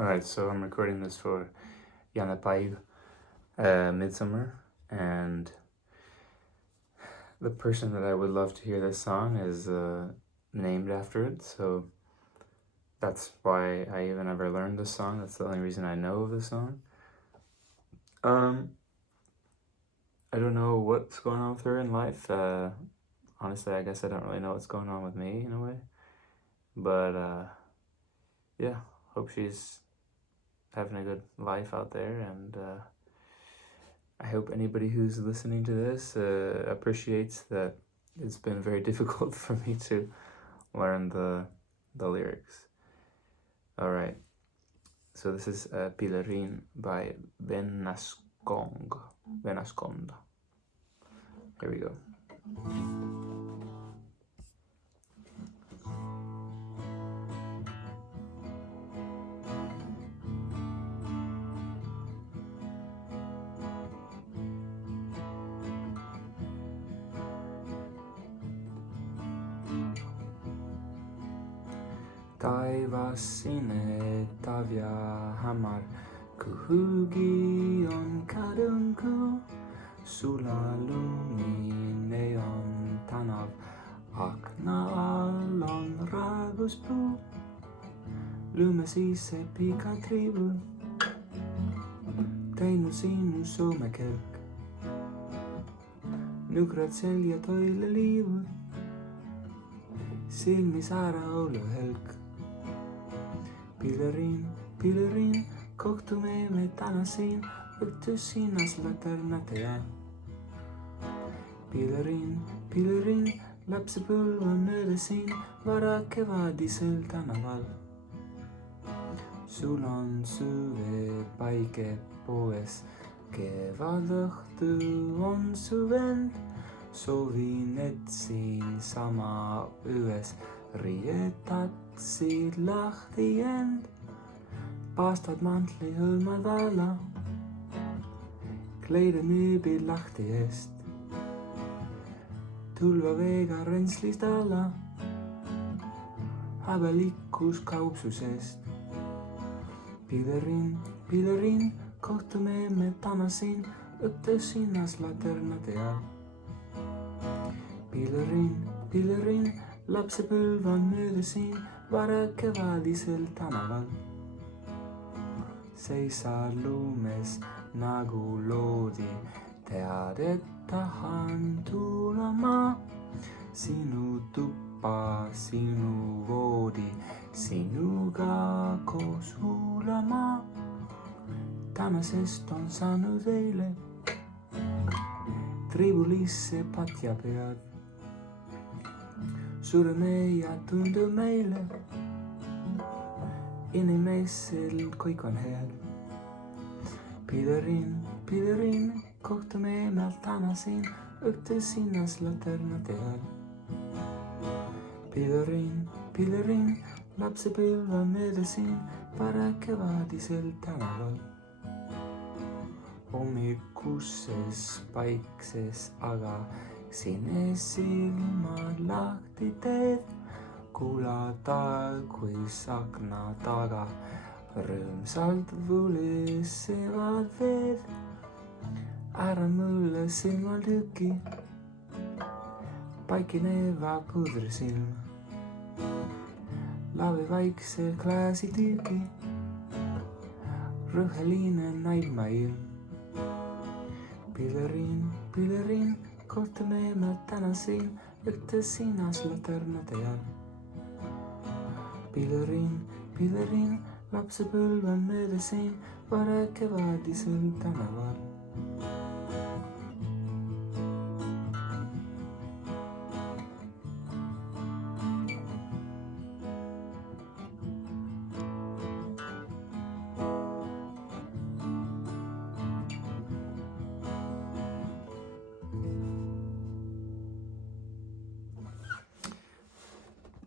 Alright, so I'm recording this for Janapäiv, Midsummer, and the person that I would love to hear this song is named after it, so that's why I even ever learned this song. That's the only reason I know of the song. I don't know what's going on with her in life. Honestly, I guess I don't really know what's going on with me in a way. But yeah, hope she's having a good life out there, and I hope anybody who's listening to this appreciates that it's been very difficult for me to learn the lyrics. Alright, so this is Pilerin by Venasconda. Here we go. Taivas sinetab ja hämar, kuhugi on kadunku. Sulalumine on tänav, akna all on raguspuu. Lume sisse pikatriivu, teinud sinu soomekelk. Nukrad selja toile liivu, silmis ära olla helk. Pilerin, kohtume me täna siin, õhtus sinnas laternate all. Pilerin, lapsepõlv on mööda siin, vara kevadisel tänaval. Sul on suvepaige poes, kevadõhtu on su vend. Soovin, et siin sama öös riietaksid lahti end. Paastad mantli hõlmad alla, kleida müübid lahti eest. Tulva veega rentslist alla, häbelikkus kaupsu seest. Pilerin, kohtume me täna siin, õhtus sinnas laternade all. Pilerin, lapsepõlv on mööda siin, vara kevadisel tänaval. Seisad lumes nagu loodi, tead, et tahan tulema. Sinu tuppa, sinu voodi, sinuga koos huulama. Tänasest on saanud eile, triibulisse patja pead. Sureme ja tundub meile, inimesel kõik on head. Pilerin, kohtume me täna siin, õhtus sinnas laternate all. Pilerin, lapsepõlv on mööda siin, vara kevadisel tänaval. Hommikuses paikses aga sines silmad lahti teed. Kuulata, kuis akna taga rõõmsalt vulisevad veed. Ära mulle silmatüki, paikineva pudrisilm. Lavi vaikse klaasitüüki, rõheline näibmailm. Pilerin, kohtume me täna siin, õhtus sinnas laternade all. Pilerin, lapsepõlv on mööda siin, vara kevadisel tänaval.